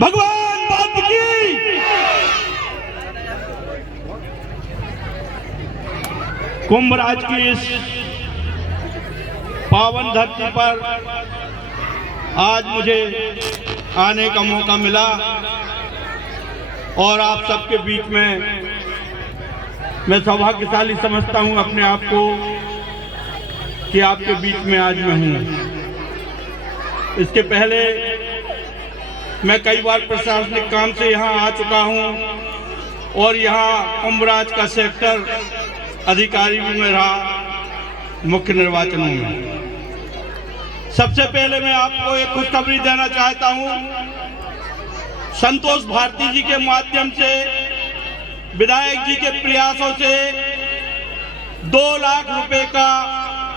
भगवान बुद्ध की। कुंभ राज की इस पावन धरती पर आज मुझे आने का मौका मिला और आप सबके बीच में मैं सौभाग्यशाली समझता हूं अपने आप को कि आपके बीच में आज मैं हूं। इसके पहले मैं कई बार प्रशासनिक काम से यहां आ चुका हूं और यहां कुंभराज का सेक्टर अधिकारी भी मैं रहा मुख्य निर्वाचनों में। सबसे पहले मैं आपको एक खुशखबरी देना चाहता हूं। संतोष भारती जी के माध्यम से विधायक जी के प्रयासों से 2 लाख रुपए का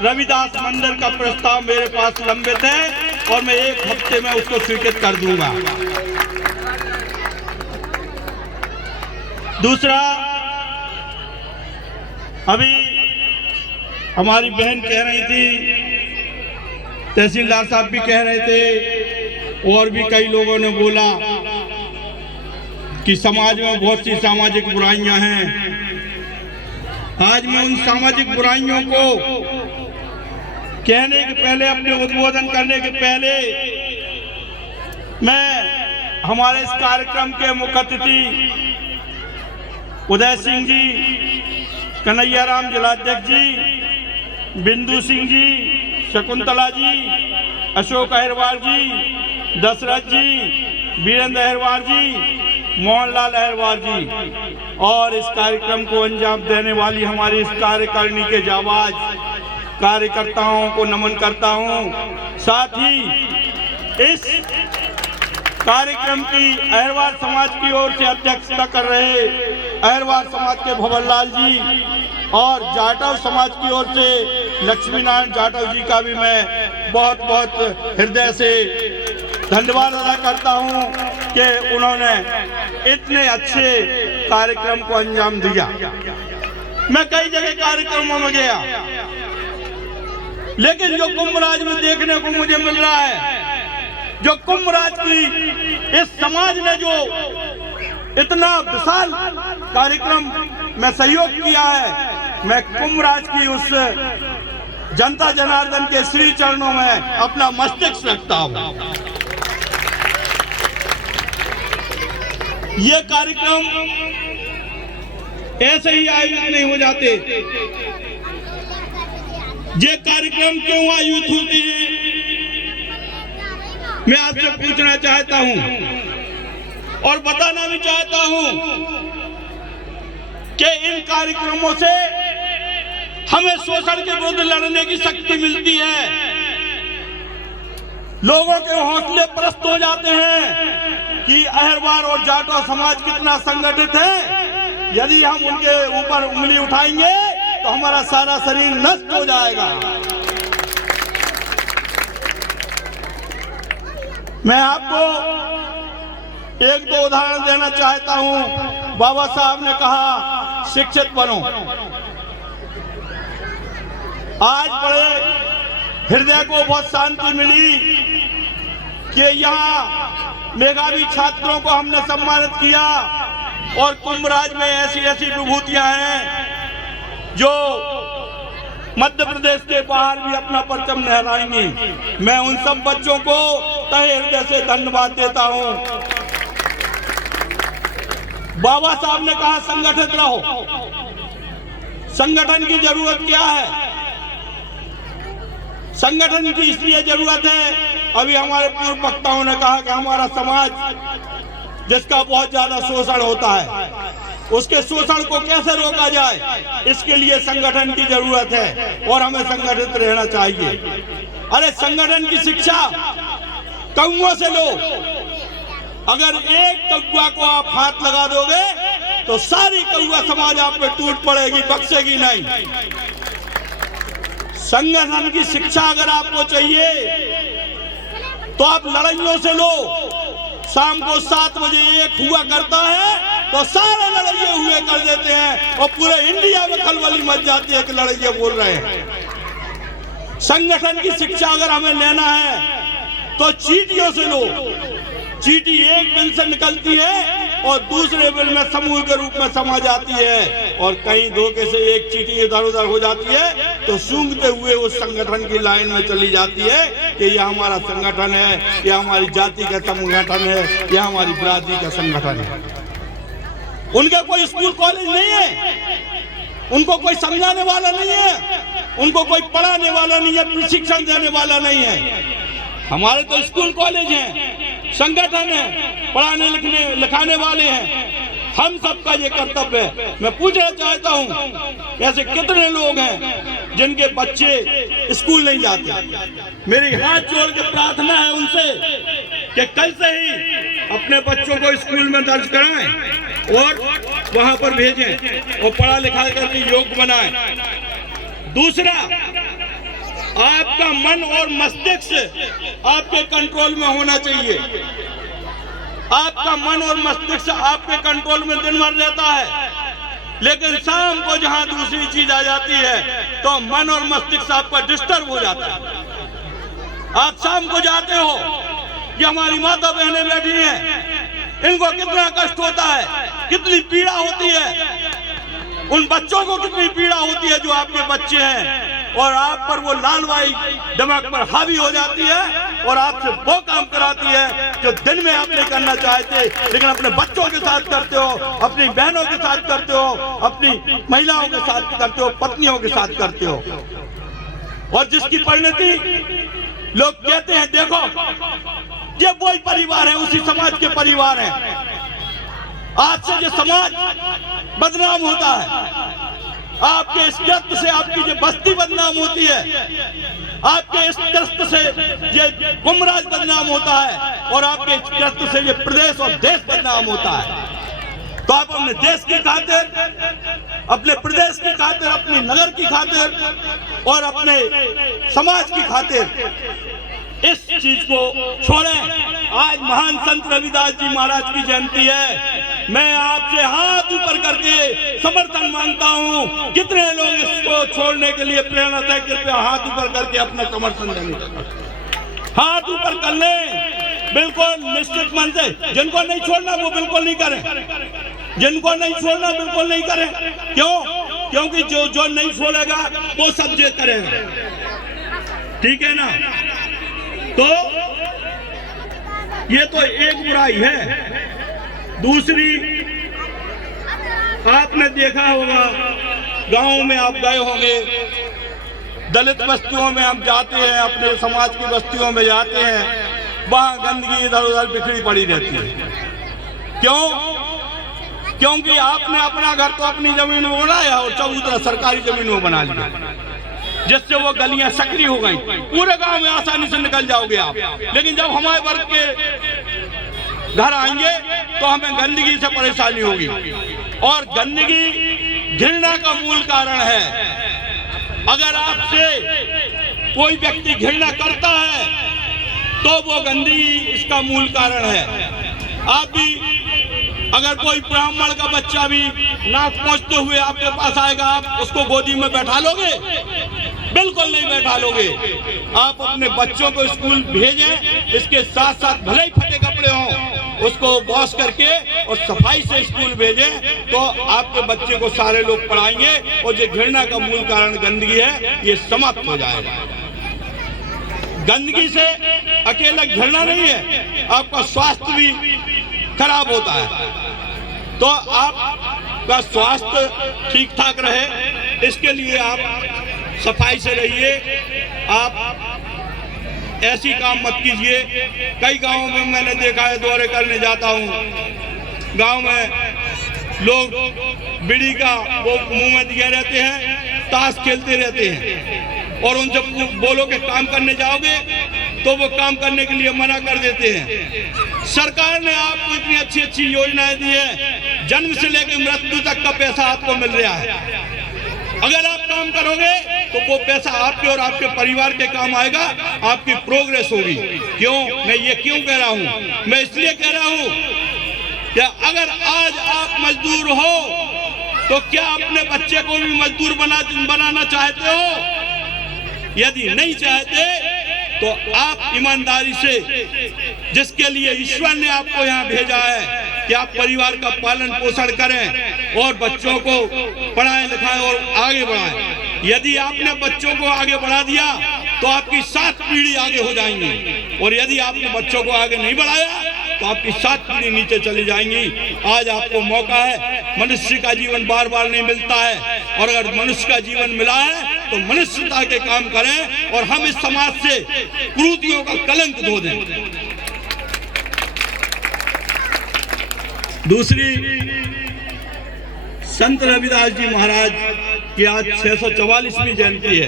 रविदास मंदिर का प्रस्ताव मेरे पास लंबित है और मैं 1 हफ्ते में उसको स्वीकृत कर दूंगा। दूसरा, अभी हमारी बहन कह रही थी, तहसीलदार साहब भी कह रहे थे और भी कई लोगों ने बोला कि समाज में बहुत सी सामाजिक बुराइयां हैं। आज मैं उन सामाजिक बुराइयों को कहने के पहले, अपने उद्बोधन करने के पहले, मैं हमारे इस कार्यक्रम के मुख्य अतिथि उदय सिंह जी, कन्हैया राम जिलाध्यक्ष जी, बिंदु सिंह जी, शकुंतला जी, अशोक अहिरवार जी, दशरथ जी, वीरेंद्र अहिरवार जी, मोहनलाल अहिरवार जी और इस कार्यक्रम को अंजाम देने वाली हमारी इस कार्यकारिणी के जाबाज कार्यकर्ताओं को नमन करता हूं। साथ ही इस कार्यक्रम की अहिरवार समाज की ओर से अध्यक्षता कर रहे अहिरवार समाज के भंवरलाल जी और जाटव समाज की ओर से लक्ष्मी नारायण जाटव जी का भी मैं बहुत बहुत हृदय से धन्यवाद अदा करता हूं कि उन्होंने इतने अच्छे कार्यक्रम को अंजाम दिया। मैं कई जगह कार्यक्रमों में गया, लेकिन जो कुंभराज में देखने को मुझे मिल रहा है, जो कुंभराज की इस समाज ने जो इतना विशाल कार्यक्रम में सहयोग किया है, मैं कुंभराज की उस जनता जनार्दन के श्री चरणों में अपना मस्तक रखता हूं। ये कार्यक्रम ऐसे ही आयोजित नहीं हो जाते। ये कार्यक्रम क्यों आयोजित होते हैं, मैं आपसे पूछना चाहता हूं और बताना भी चाहता हूं कि इन कार्यक्रमों से हमें शोषण के विरुद्ध लड़ने की शक्ति मिलती है। लोगों के हौसले पस्त हो जाते हैं कि अहिरवार और जाटव समाज कितना संगठित है। यदि हम उनके ऊपर उंगली उठाएंगे तो हमारा सारा शरीर नष्ट हो जाएगा। मैं आपको 1-2 उदाहरण देना चाहता हूं। बाबा साहब ने कहा शिक्षित बनो। आज बड़े हृदय को बहुत शांति मिली कि यहाँ मेधावी छात्रों को हमने सम्मानित किया और कुंभराज में ऐसी ऐसी विभूतियां हैं जो मध्य प्रदेश के बाहर भी अपना परचम लहराएंगी। मैं उन सब बच्चों को तहे हृदय से धन्यवाद देता हूं। बाबा साहब ने कहा संगठित रहो। संगठन की जरूरत क्या है? संगठन की इसलिए जरूरत है, अभी हमारे पूर्व वक्ताओं ने कहा कि हमारा समाज जिसका बहुत ज्यादा शोषण होता है, उसके शोषण को कैसे रोका जाए, इसके लिए संगठन की जरूरत है और हमें संगठित रहना चाहिए। अरे संगठन की शिक्षा कौओं से लो। अगर एक कौआ को आप हाथ लगा दोगे तो सारी कौआ समाज आप पे टूट पड़ेगी, बख्शेगी नहीं। संगठन की शिक्षा अगर आपको चाहिए तो आप लड़ाइयों से लो। शाम को 7 बजे एक हुआ करता है तो सारे लड़ाइये हुए कर देते हैं और पूरे इंडिया में खलबली मच जाती है कि लड़ाइये बोल रहे हैं। संगठन की शिक्षा अगर हमें लेना है तो चीटियों से लो। चीटी एक बिल से निकलती है और दूसरे बिल में समूह के रूप में समा जाती है, और कहीं धोखे से एक चीटी इधर उधर हो जाती है तो सूंघते हुए उस संगठन की लाइन में चली जाती है कि यह हमारा संगठन है, यह हमारी जाति का संगठन है, यह हमारी बिरादरी का संगठन है। उनका कोई स्कूल कॉलेज नहीं है, उनको कोई समझाने वाला नहीं है, उनको कोई पढ़ाने वाला नहीं है, प्रशिक्षण देने वाला नहीं है। हमारे तो स्कूल कॉलेज हैं, संगठन है, पढ़ाने लिखाने वाले हैं। हम सबका ये कर्तव्य है। मैं पूछना चाहता हूँ, ऐसे कितने लोग हैं जिनके बच्चे स्कूल नहीं जाते? मेरी हाथ जोड़ के प्रार्थना है उनसे कि कल से ही अपने बच्चों को स्कूल में दर्ज कराएं और वहां पर भेजें और पढ़ा लिखा करके योग्य बनाएं। दूसरा, आपका मन और मस्तिष्क आपके कंट्रोल में होना चाहिए। आपका मन और मस्तिष्क आपके कंट्रोल में दिन भर रहता है, लेकिन शाम को जहां दूसरी चीज आ जाती है तो मन और मस्तिष्क आपका डिस्टर्ब हो जाता है। आप शाम को जाते हो कि हमारी माता बहनें बैठी हैं, इनको कितना कष्ट होता है, कितनी पीड़ा होती है, उन बच्चों को कितनी पीड़ा होती है जो आपके बच्चे हैं, और आप पर वो लालवाई दिमाग पर हावी हो जाती है और आपसे वो काम कराती है जो दिन में आप नहीं करना चाहते, लेकिन अपने बच्चों के साथ करते हो, अपनी बहनों के साथ करते हो, अपनी महिलाओं के साथ करते हो, पत्नियों के साथ करते हो। और जिसकी परिणति लोग कहते हैं, देखो ये वही परिवार है, उसी समाज के परिवार हैं। आज से जो समाज बदनाम होता है, आपके इस कृत्य से आपकी जो बस्ती बदनाम होती है, आपके इस कृत्य से ये गुमराज बदनाम होता है, और आपके इस कृत्य से ये प्रदेश और देश बदनाम होता है। तो आप अपने देश की खातिर, अपने प्रदेश की खातिर, अपने नगर की खातिर और अपने समाज की खातिर इस चीज को छोड़ें। आज महान संत रविदास जी महाराज की जयंती है। मैं आपसे हाथ ऊपर करके समर्थन मांगता हूं। कितने लोग इसको छोड़ने के लिए प्रेरणा है? कृपया हाथ ऊपर करके अपना समर्थन देंगे, हाथ ऊपर कर लें, बिल्कुल निश्चित मन से। जिनको नहीं छोड़ना वो बिल्कुल नहीं करें, जिनको नहीं छोड़ना बिल्कुल नहीं करें। क्यों? क्योंकि जो नहीं छोड़ेगा वो सब जे करेगा, ठीक है ना? तो ये तो एक बुराई है। दूसरी, आपने देखा होगा, गांव में आप गए होंगे, दलित बस्तियों में हम जाते हैं, अपने समाज की बस्तियों में जाते हैं, वहां गंदगी इधर उधर बिखरी पड़ी रहती है। क्यों? क्योंकि आपने अपना घर तो अपनी जमीन में बनाया और चबूतरा सरकारी जमीन में बना लिया, जिससे वो गलियां सकरी हो गई। पूरे गांव में आसानी से निकल जाओगे आप, लेकिन जब हमारे वर्ग के घर आएंगे तो हमें गंदगी से परेशानी होगी। और गंदगी घृणा का मूल कारण है। अगर आपसे कोई व्यक्ति घृणा करता है तो वो गंदगी इसका मूल कारण है। आप भी, अगर कोई ब्राह्मण का बच्चा भी नाक पोंछते हुए आपके पास आएगा, आप उसको गोदी में बैठा लोगे? बिल्कुल नहीं बैठा लोगे। आप अपने बच्चों को स्कूल भेजें, इसके साथ साथ भले ही फटे कपड़े हों, उसको वॉश करके और सफाई से स्कूल भेजें, तो आपके बच्चे को सारे लोग पढ़ाएंगे और जो घृणा का मूल कारण गंदगी है, ये समाप्त हो जाएगा। गंदगी से अकेला घृणा नहीं है, आपका स्वास्थ्य भी खराब होता है। तो आपका स्वास्थ्य ठीक ठाक रहे, इसके लिए आप सफाई से रहिए। आप ऐसी काम मत कीजिए। कई गांवों में मैंने देखा है, दौरे करने जाता हूं, गांव में लोग बीड़ी का वो मुंह में दिए रहते हैं, ताश खेलते रहते हैं, और उनसे बोलो कि काम करने जाओगे तो वो काम करने के लिए मना कर देते हैं। सरकार ने आपको इतनी अच्छी अच्छी योजनाएं दी है, जन्म से लेकर मृत्यु तक का पैसा आपको मिल रहा है। अगर आप काम करोगे तो वो पैसा आपके और आपके परिवार के काम आएगा, आपकी प्रोग्रेस होगी। क्यों? मैं ये क्यों कह रहा हूँ? मैं इसलिए कह रहा हूँ कि अगर आज आप मजदूर हो तो क्या अपने बच्चे को भी मजदूर बनाना चाहते हो? यदि नहीं चाहते तो आप ईमानदारी से, जिसके लिए ईश्वर ने आपको यहाँ भेजा है कि आप परिवार का पालन पोषण करें और बच्चों को पढ़ाएं लिखाएं और आगे बढ़ाएं। यदि आपने बच्चों को आगे बढ़ा दिया तो आपकी 7 पीढ़ी आगे हो जाएंगी, और यदि आपने बच्चों को आगे नहीं बढ़ाया तो आपकी 7 पीढ़ी नीचे चली जाएंगी। आज आपको मौका है, मनुष्य का जीवन बार बार नहीं मिलता है, और अगर मनुष्य का जीवन मिला है तो मनुष्यता के काम करें और हम इस समाज से कुरीतियों का कलंक धो दें। दूसरी, संत रविदास जी महाराज की आज 644वीं जयंती है।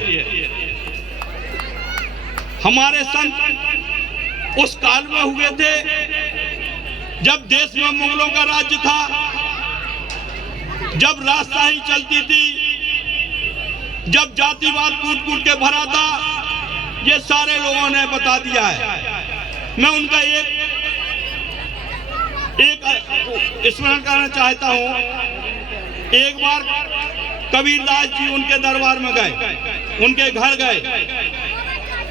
हमारे संत उस काल में हुए थे जब देश में मुगलों का राज्य था, जब राजशाही चलती थी, जब जातिवाद कूट कूट के भरा था। ये सारे लोगों ने बता दिया है। मैं उनका एक स्मरण करना चाहता हूं। एक बार कबीरदास जी उनके दरबार में गए, उनके घर गए,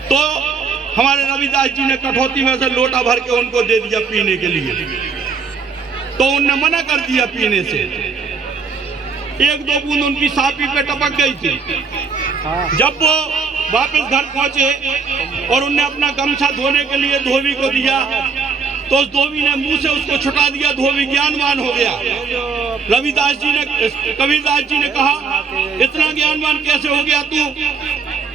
तो हमारे रविदास जी ने कठौती में से लोटा भर के उनको दे दिया पीने के लिए। तो उनने मना कर दिया पीने से। 1-2 बूंद उनकी सापी पे टपक गई थी। जब वो वापस घर पहुंचे और उनने अपना गमछा धोने के लिए धोबी को दिया, तो उस धोबी ने मुंह से उसको छुटा दिया। धोबी ज्ञानवान हो गया। रविदास जी ने, कबीरदास जी ने कहा, इतना ज्ञानवान कैसे हो गया तू?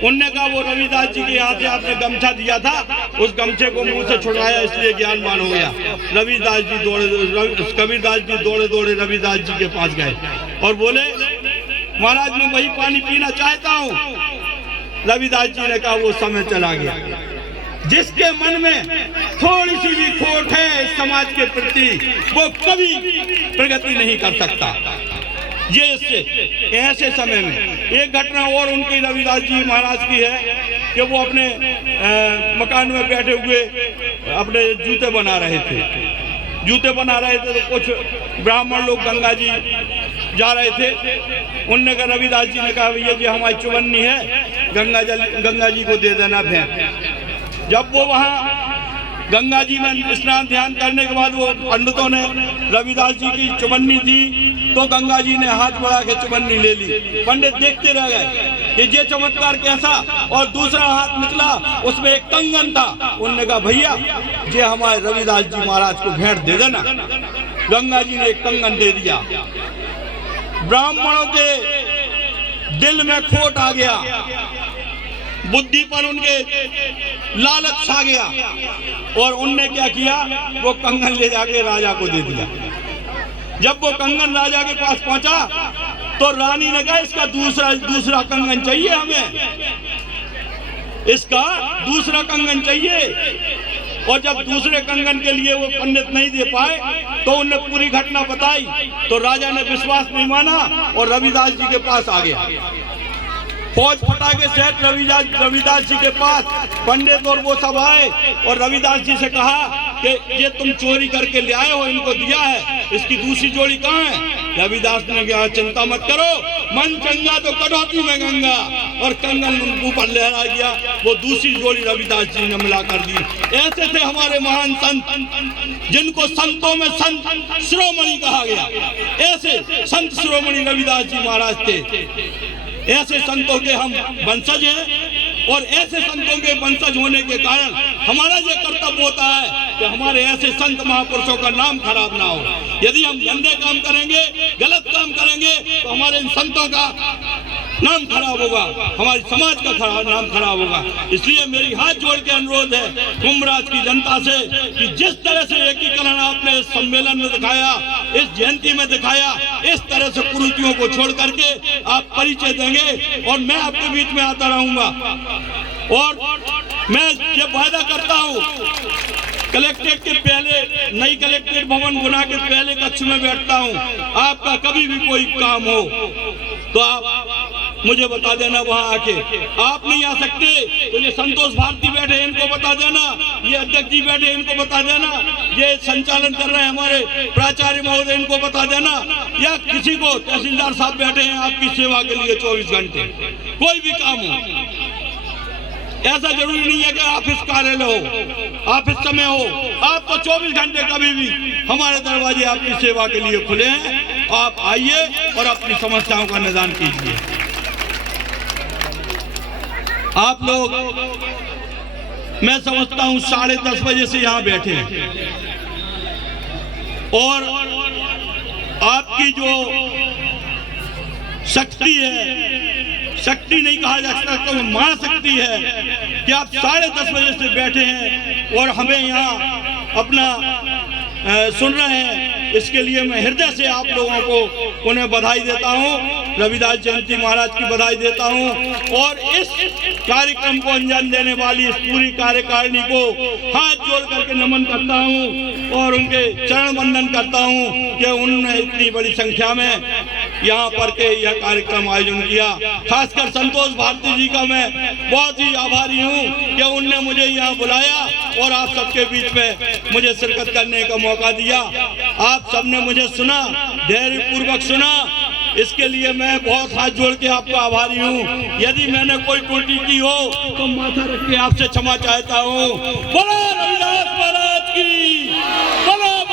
उनने कहा, वो रविदास जी के हाथ से आपने गमछा दिया था, उस गमछे को मुंह से छुड़ाया, इसलिए ज्ञानवान हो गया। कबीरदास जी दौड़े दौड़े रविदास जी के पास गए और बोले, महाराज मैं वही पानी पीना चाहता हूँ। रविदास जी ने कहा, वो समय चला गया। जिसके मन में थोड़ी सी भी खोट है इस समाज के प्रति, वो कभी प्रगति नहीं कर सकता। ये इससे ऐसे समय में एक घटना और उनकी रविदास जी महाराज की है कि वो अपने मकान में बैठे हुए अपने जूते बना रहे थे। तो कुछ ब्राह्मण लोग गंगा जी जा रहे थे। उनने कहा, रविदास जी ने कहा, भैया जी हमारी चुबन्नी है, गंगा जी को दे देना भेंट। जब वो वहाँ गंगा जी में स्नान ध्यान करने के बाद वो पंडितों ने रविदास जी की चुबन्नी दी, तो गंगा जी ने हाथ बढ़ा के चुबन्नी ले ली। पंडित देखते रह गए कि ये चमत्कार कैसा, और दूसरा हाथ निकला, उसमें एक कंगन था। उन्होंने कहा, भैया ये हमारे रविदास जी महाराज को भेंट दे देना। गंगा जी ने एक कंगन दे दिया। ब्राह्मणों के दिल में खोट आ गया, बुद्धि पर उनके लालच छा गया, और उनने क्या किया, वो कंगन ले जाके राजा को दे दिया। जब वो कंगन राजा के पास पहुंचा तो रानी ने कहा, इसका दूसरा कंगन चाहिए हमें, इसका दूसरा कंगन चाहिए। और जब दूसरे कंगन के लिए वो पंडित नहीं दे पाए तो उन्हें पूरी घटना बताई, तो राजा ने विश्वास नहीं माना और रविदास जी के पास आ गया। फौज फटाके सेठ रविदास जी के पास पंडित और वो सब आए और रविदास जी से कहा कि ये तुम चोरी करके ले आए हो, इनको दिया है, इसकी दूसरी जोड़ी कहाँ है? रविदास ने कहा, चिंता मत करो, मन चंगा तो कटौती में गंगा, और कंगन ऊपर लहरा गया। वो दूसरी जोड़ी रविदास जी ने मिला कर दी। ऐसे थे हमारे महान संत, जिनको संतों में संत शिरोमणि कहा गया। ऐसे संत शिरोमणि रविदास जी महाराज थे। ऐसे संतों के हम वंशज हैं, और ऐसे संतों के वंशज होने के कारण हमारा ये कर्तव्य होता है कि हमारे ऐसे संत महापुरुषों का नाम खराब ना हो। यदि हम गंदे काम करेंगे, गलत काम करेंगे, तो हमारे इन संतों का नाम खराब होगा, हमारे समाज का नाम खराब होगा। इसलिए मेरी हाथ जोड़ के अनुरोध है कुंभराज की जनता से कि जिस तरह से एकीकरण आपने इस सम्मेलन में दिखाया, इस जयंती में दिखाया, इस तरह से कुरीतियों को छोड़ करके आप परिचय देंगे और मैं आपके बीच में आता रहूंगा। और मैं ये वादा करता हूँ, कलेक्ट्रेट के पहले, नई कलेक्ट्रेट भवन गुना के पहले कक्ष में बैठता हूँ। आपका कभी भी कोई काम हो तो आप मुझे बता देना, वहां आके। आप नहीं आ सकते तो ये संतोष भारती बैठे, इनको बता देना, ये अध्यक्ष जी बैठे, इनको बता देना, ये संचालन कर रहे हैं हमारे प्राचार्य महोदय, इनको बता देना, या किसी को, तहसीलदार साहब बैठे हैं आपकी सेवा के लिए 24 घंटे, कोई भी काम हो। ऐसा जरूरी नहीं है कि ऑफिस कार्यालय हो, ऑफिस समय हो, आप तो 24 घंटे कभी भी हमारे दरवाजे आपकी सेवा के लिए खुले हैं। आप आइए और अपनी समस्याओं का निदान कीजिए। आप लोग, मैं समझता हूं 10:30 बजे से यहाँ बैठे हैं और आपकी जो शक्ति है, शक्ति नहीं कहा जा सकता तो महाशक्ति है कि आप 10:30 बजे से बैठे हैं और हमें यहाँ अपना सुन रहे हैं। इसके लिए मैं हृदय से आप लोगों को उन्हें बधाई देता हूँ, रविदास जयंती महाराज की बधाई देता हूँ और इस कार्यक्रम को अंजाम देने वाली इस पूरी कार्यकारिणी को हाथ जोड़ करके नमन करता हूँ और उनके चरण वंदन करता हूँ कि उन्होंने इतनी बड़ी संख्या में यहाँ पर के यह कार्यक्रम आयोजन किया। खासकर संतोष भारती जी का मैं बहुत ही आभारी हूँ कि उनने मुझे यहाँ बुलाया और आप सबके बीच में मुझे शिरकत करने का मौका दिया। आप सबने मुझे सुना, धैर्य पूर्वक सुना, इसके लिए मैं बहुत हाथ जोड़ के आपको आभारी हूँ। यदि मैंने कोई त्रुटि की हो तो माथा रख के आपसे क्षमा चाहता हूँ। बोलो रविदास महाराज की, बोलो